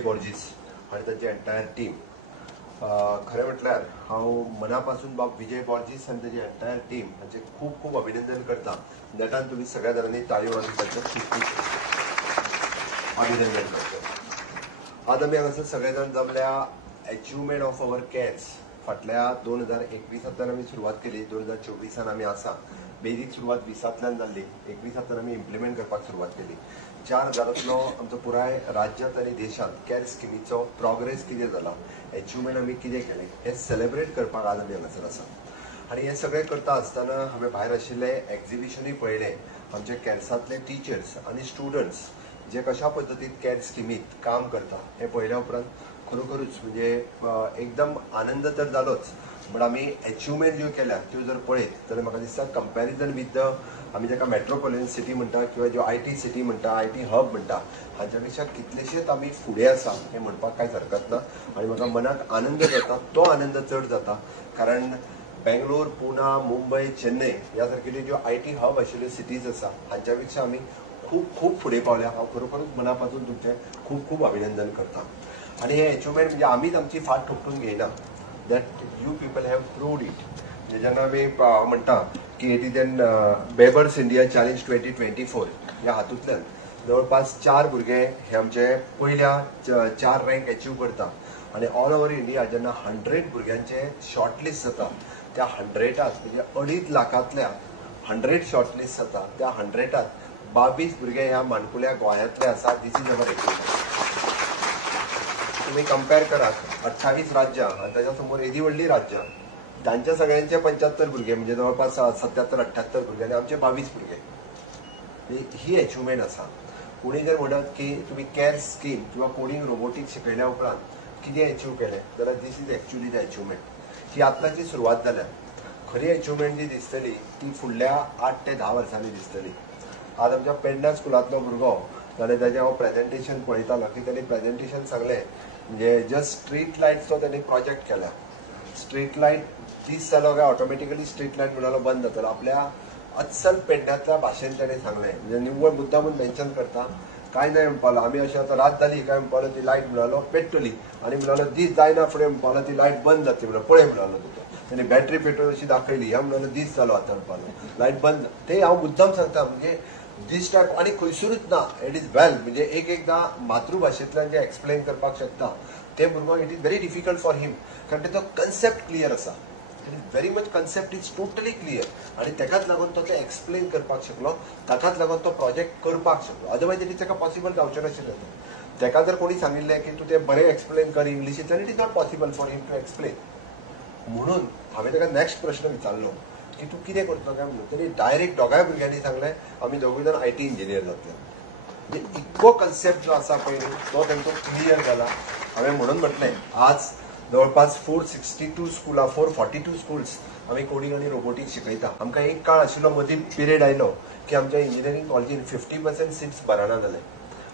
बॉर्जीस आणि त्यांची entire team खरें म्हटल्यार हांव मनापासून बाब विजय बॉर्जीस आणि त्याची एंटायर टीम हांचे खूब खूब अभिनंदन करता. नेटान तुम्ही सगळ्या जाणांनी ताळयो वाजोवन तांचें खूब खूब अभिनंदन करता. आज आमी हांगासर सगळे जाण जमल्या अचिवमेंट ऑफ अवर केर्स. फाटल्या 2021 आमी सुरवात केली, 2024 आमी आसा. बेजीक सुरवात 20तल्यान जाल्ली, 21 आमी इम्प्लिमेंट करपाक सुरवात केली. 4000तलो आमचो पुराय राज्यांत आनी देशांत कॅर स्किमीचो प्रोग्रेस कितें जाला, अचिवमेंट आमी कितें केलें हें सेलेब्रेट करपाक आज आमी हांगासर आसा. आनी हें सगळें करता आसतना हांवें भायर आशिल्ले एक्झिबिशनूय पळयलें. आमचे कॅर्सांतले टिचर्स आनी स्टुडंट्स जे कशा पद्दतीन कॅर स्किमीत काम करता हें पळयल्या उपरांत खरोखरूच म्हणजे एकदम आनंद तर जालोच, बट आमी अचिवमेंट ज्यो केल्या त्यो जर पळयत जाल्यार म्हाका दिसता कंपॅरिजन विथ द आमी जाका मेट्रोपॉलिटन सिटी म्हणटा किंवा ज्यो IT सिटी म्हणटा, IT हब म्हणटा, हांच्या पेक्षा कितलेशेच आमी फुडें आसा हें म्हणपाक कांयच हरकत ना. आनी म्हाका मनाक आनंद जाता, तो आनंद चड जाता कारण बेंगलोर, पुना, मुंबय, चेन्नई ह्या सारकिल्यो ज्यो IT हब आशिल्ल्यो सिटीज आसा हांच्या पेक्षा आमी खूब खूब फुडें पावल्या. हांव खरोखरूच मनापासून तुमचें खूब खूब अभिनंदन करता. आनी हे अचिवमेंट म्हणजे आमीच आमची फाट ठोकून घेयना, that you people have proved it. म्हणजे जेन्ना आमी म्हणटा की it is an Bebras India challenge 2024 ह्या हातूंतल्यान जवळपास 4 भुरगे हे आमचे पयल्या 4 रँक अचीव करता. आनी ऑल ओव्हर इंडिया जेन्ना 100 भुरग्यांचे शॉर्टलिस्ट जाता, त्या 100त म्हणजे 2.5 लाखांतल्या 100 शॉर्टलिस्ट जाता, त्या 100त 22 भुरगे ह्या माणकुल्या गोंयांतले आसा. दिस इज अवर अचिवमेंट. तुम्ही कंपेअर करात 28 राज्यां आणि त्याच्या समोर एदी व्हडली राज्यां, त्यांच्या सगळ्यांचे 75 भुरगे म्हणजे जवळपास 77-78 भुरगे आणि आमचे 22 भुरगे. ही अचिवमेंट आसा. कोणी जर म्हणत की तुम्ही कॅर स्कीम किंवा कोडिंग रोबोटिक्स शिकयल्या उपरांत कितें अचीव केलें जाल्यार दिस इज एक्चुअली द अचिवमेंट. ही आतांची सुरवात जाल्या. खरी अचिवमेंट जी दिसतली ती फुडल्या 8 ते 10 वर्सांनी दिसतली. आज आमच्या पेडणा स्कुलांतलो भुरगो जाल्यार ताचें हांव प्रेझेंटेशन पळयतालो की ताणें प्रेझेंटेशन सांगलें म्हणजे जस्ट स्ट्रीट लायट्सचो ताणें प्रोजेक्ट केला. स्ट्रीट लायट 30 जालो काय ऑटोमॅटिकली स्ट्रीट लायट म्हणलो बंद जातलो. आपल्या अस्सल पेडण्यातल्या भाशेन ताणें सांगलें, म्हणजे निव्वळ मुद्दामून मेन्शन करता. काय नाही म्हणपालो आमी अशें आतां रात जाली काय म्हणपालो ती लायट म्हणलो पेटतली आनी म्हणलो दीस जायना फुडें म्हणपालो ती लायट बंद जातली म्हणलो पळय म्हणलो तुका. ताणें बॅटरी पेटोवन अशी दाखयली. ह्या म्हणलो दीस जालो आतां म्हणपालो लायट बंद. ते हांव मुद्दाम सांगता म्हणजे दिस टायप आनी खंयसरूच ना. इट इज वेल म्हणजे एकदां मातृभाशेंतल्यान जे एक्सप्लेन करपाक शकता ते भुरगो it is very difficult for him कारण तेजो कन्सेप्ट क्लियर आसा. It is very much concept is totally clear आनी तेकाच लागून तो ते एक्सप्लेन करपाक शकलो, ताकाच लागून तो प्रोजेक्ट करपाक शकलो. अदरवायज इट इज ताका पॉसिबल जावचें नाशिल्लें. तेका जर कोणी सांगिल्लें की तूं तें बरें एक्सप्लेन कर इंग्लिशींतल्यान, it is not possible for him to explain. म्हणून हांवें ताका नेक्स्ट प्रश्न विचारलो की तूं कितें करतलो काय म्हणून. ताणी डायरेक्ट दोगांय भुरग्यांनी सांगलें आमी दोगूय जाण IT इंजिनियर जातले. म्हणजे इतको कन्सेप्ट जो आसा पळय तो तांचो क्लियर जाला. हांवें म्हणून म्हटलें आज जवळपास 462 स्कुलां 442 स्कुल्स आमी कोडिंग आनी रोबोटिक्स शिकयता. आमकां एक काळ आशिल्लो मदीं पिरियड आयलो की आमच्या इंजिनियरींग कॉलेजीन 50% सीट्स भरना जाले.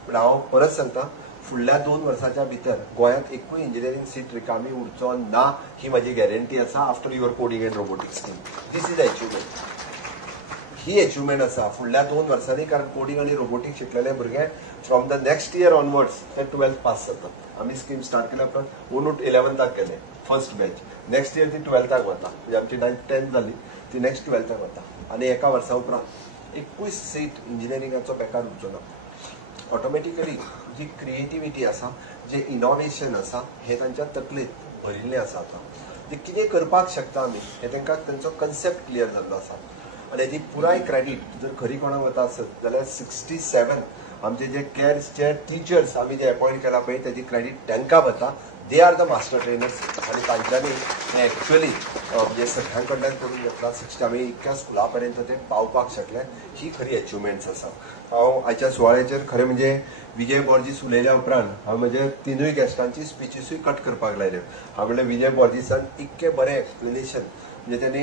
पूण हांव परत सांगता फुडल्या 2 वर्सांच्या भितर गोंयांत एकूय इंजिनियरींग सीट रिकामी उरचो ना ही म्हजी गॅरंटी आसा after your coding and robotics scheme. This is achievement. ही अचिवमेंट आसा फुडल्या 2 वर्सांनी कारण कोडिंग आनी रोबोटिक्स शिकलेले भुरगे from the next year onwards ते 12th पास जातात. आमी स्कीम स्टार्ट केल्या उपरांत उनूट 11th गेले फर्स्ट बॅच. नेक्स्ट इयर ती 12th वता म्हणजे आमची 9th 10th जाली ती नेक्स्ट 12th वता. आनी एका वर्सा उपरांत 21 सीट इंजिनियरिंगाचो बेकार उरचो ना. ऑटोमॅटिकली जी क्रिएटिविटी आसा, जे इनोव्हेशन आसा हे तांच्या तकलेंत भरिल्लें आसा. आतां जे कितें करपाक शकता आमी हे तांकां तांचो कन्सेप्ट क्लियर जाल्लो आसा. आनी हेजी पुराय क्रेडीट जर खरी कोणाक वता आसत जाल्यार 67 आमचे जे कॅर्सचे टिचर्स आमी जे अपॉयंट केला पळय तेजी क्रेडीट तांकां वता. They are the master trainers आनी तांच्यांनी हे एक्चुअली म्हणजे सगळ्यां कडल्यान करून घेतला. 60 आमी इतक्या स्कुला पर्यंत ते पावपाक शकले. ही खरी अचिवमेंट्स आसा. हांव आयच्या सुवाळ्याचेर खरें म्हणजे विजय बॉर्जीस उलयल्या उपरांत हांव म्हजे 3 गॅस्टांची स्पिचीसूय कट करपाक लायल्यो. हांव म्हणलें विजय बॉर्जीसान इतकें बरें एक्सप्लेनेशन म्हणजे त्यांनी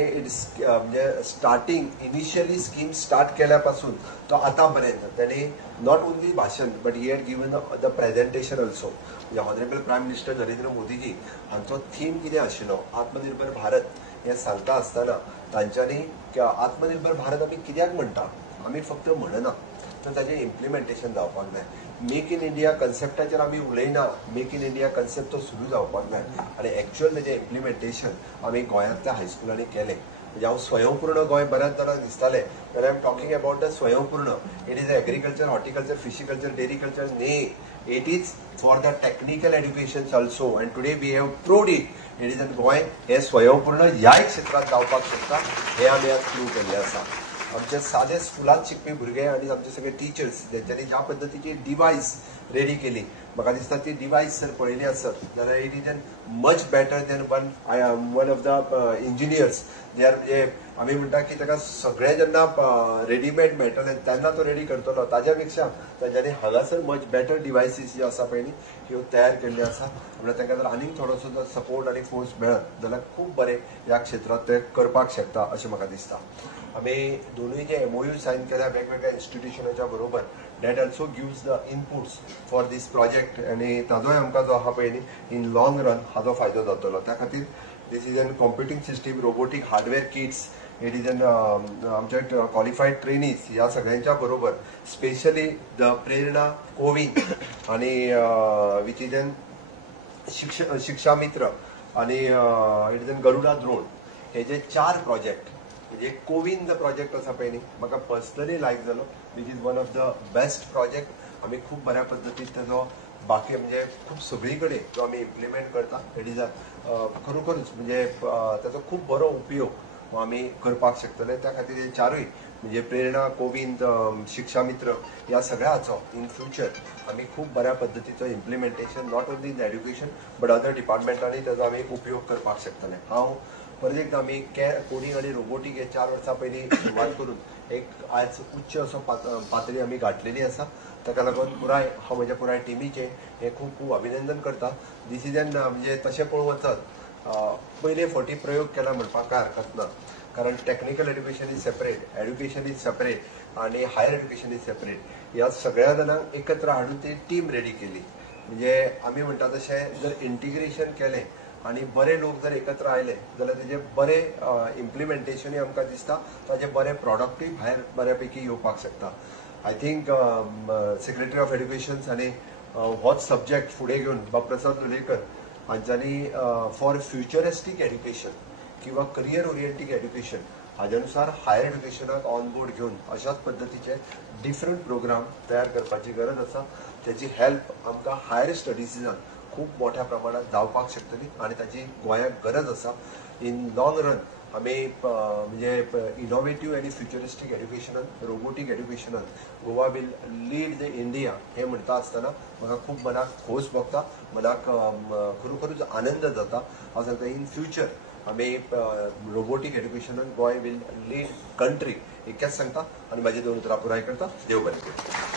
म्हणजे स्टार्टिंग इनिशियली स्कीम स्टार्ट केल्या पासून तो आतां पर्यंत त्यांनी नॉट ओनली भाषण but he had given the presentation also. म्हणजे honourable prime minister Narendra Modi ji हांचो थीम कितें आशिल्लो आत्मनिर्भर भारत हें सांगता आसतना तांच्यांनी आत्मनिर्भर भारत आमी कित्याक म्हणटा, आमी फक्त म्हणना तर ताचें इम्प्लिमेंटेशन जावपाक जाय. मेक इन इंडिया कन्सेप्टाचेर आमी उलयना, मेक इन इंडिया कन्सेप्ट तो सुरू जावपाक जाय आनी एक्चुअल तेजें इम्प्लिमेंटेशन आमी गोंयांतल्या हायस्कुलांनी केलें. म्हणजे हांव स्वयंपूर्ण गोंय बऱ्याच जाणांक दिसतालें जाल्यार I am talking about the Swayampurna. It is agriculture, horticulture, fishiculture, dairyculture. न्ही, it is for the technical education also and today we have proved it. It is Goa हे स्वयंपूर्ण ह्याय क्षेत्रांत जावपाक शकता हे आमी आज प्रूव केल्लें आसा. आमचे सादे स्कुलांत शिकपी भुरगे आनी आमचे सगळे टिचर्स जेंच्यांनी ज्या पद्दतीची डिवायस रेडी केली, म्हाका दिसता ती डिवायस जर पळयली आसत जाल्यार it is much better than one of the engineers जे आमी म्हणटा की ताका सगळें जेन्ना रेडीमेड मेळटलें तेन्ना तो रेडी करतलो, ताज्या पेक्षा तांच्यांनी हांगासर मच बेटर डिवायसीस ज्यो आसा पळय न्ही ह्यो तयार केल्ल्यो आसा. म्हणल्यार तांकां जर आनीक थोडोसो जर सपोर्ट आनी फोर्स मेळत जाल्यार खूब बरें ह्या क्षेत्रांत ते करपाक शकता अशें म्हाका दिसता. आमी दोनूय जे MOU सायन केल्या वेगवेगळ्या इन्स्टिट्युशनाच्या बरोबर, that also gives the inputs for this project आनी ताजोय आमकां जो आहा पळय न्ही इन लॉंग रन हाजो फायदो जातलो. त्या खातीर this is an computing system, robotic hardware kits, it is an आमचे क्वॉलिफायड ट्रेनीज ह्या सगळ्यांच्या बरोबर स्पेशली द प्रेरणा कोविन आनी विच इज एन शिक्षा मित्र आनी it is N Garuda drone, हे जे 4 प्रोजेक्ट म्हणजे कोविन जो प्रोजेक्ट आसा पळय न्ही म्हाका पर्सनली लायक जालो. Which is one of the best project. आमी खूब बऱ्या पद्दतीन ताजो बाकी म्हणजे खूब सगळी कडेन जो आमी इम्प्लिमेंट करता. इट इज खरोखरूच म्हणजे ताजो खूब बरो उपयोग आमी करपाक शकतले. त्या खातीर हे 4य म्हणजे प्रेरणा, कोविन, शिक्षा मित्र ह्या सगळ्याचो इन फ्युचर आमी खूब बऱ्या पद्दतीचो implementation not only in education but other डिपार्टमेंटांनी ताजो आमी उपयोग करपाक शकतले. हांव परत एकदा आमी कोडिंग आनी रोबोटीक हे 4 वर्सां पयलीं सुरवात करून एक आज उच्च असो पातळी आमी गाठलेली आसा. ताका लागून पुराय हांव म्हज्या पुराय टिमीचें हे खूब खूब अभिनंदन करता. दीस इज एन म्हणजे तशें पळोवंक वचत पयले फावटी प्रयोग केला म्हणपाक काय हरकत ना, कारण technical education is separate, education is separate आनी हायर एड्युकेशन इज सेपरेट. ह्या सगळ्या जाणांक एकत्र हाडून ती टीम रेडी केली. म्हणजे आमी म्हणटा तशें जर इंटिग्रेशन केलें आनी बरे लोक जर एकत्र आयले जाल्यार तेजे बरें इम्प्लिमेंटेशनूय आमकां दिसता, ताजे बरे प्रॉडक्टूय भायर बऱ्यापैकी येवपाक शकता. I think secretary of education आनी होच सब्जेक्ट फुडें घेवन प्रसाद लोलयेकर हांच्यांनी फॉर फ्युचरिस्टीक एड्युकेशन किंवा करियर ओरिएंटीक एड्युकेशन हाज्या अनुसार हायर एड्युकेशनाक ऑन बोर्ड घेवन अशाच पद्दतीचे डिफरंट प्रोग्राम तयार करपाची गरज आसा. त्याची हेल्प आमकां हायर स्टडीजान खूब मोठ्या प्रमाणात जावपाक शकतली आनी ताची गोंयांक गरज आसा. इन लॉंग रन आमी म्हणजे इनोवेटीव आनी फ्युचरिस्टीक एड्युकेशनान, रोबोटीक एड्युकेशनान Goa will lead the India हे म्हणटा आसतना म्हाका खूब मनाक खोस भोगता, मनाक खरोखरूच आनंद जाता. हांव सांगता इन फ्युचर आमी robotic एड्युकेशनान Goa will lead country इतकेंच सांगता आनी म्हाजी 2 उतरां पुराय करता. देव बरें करूं.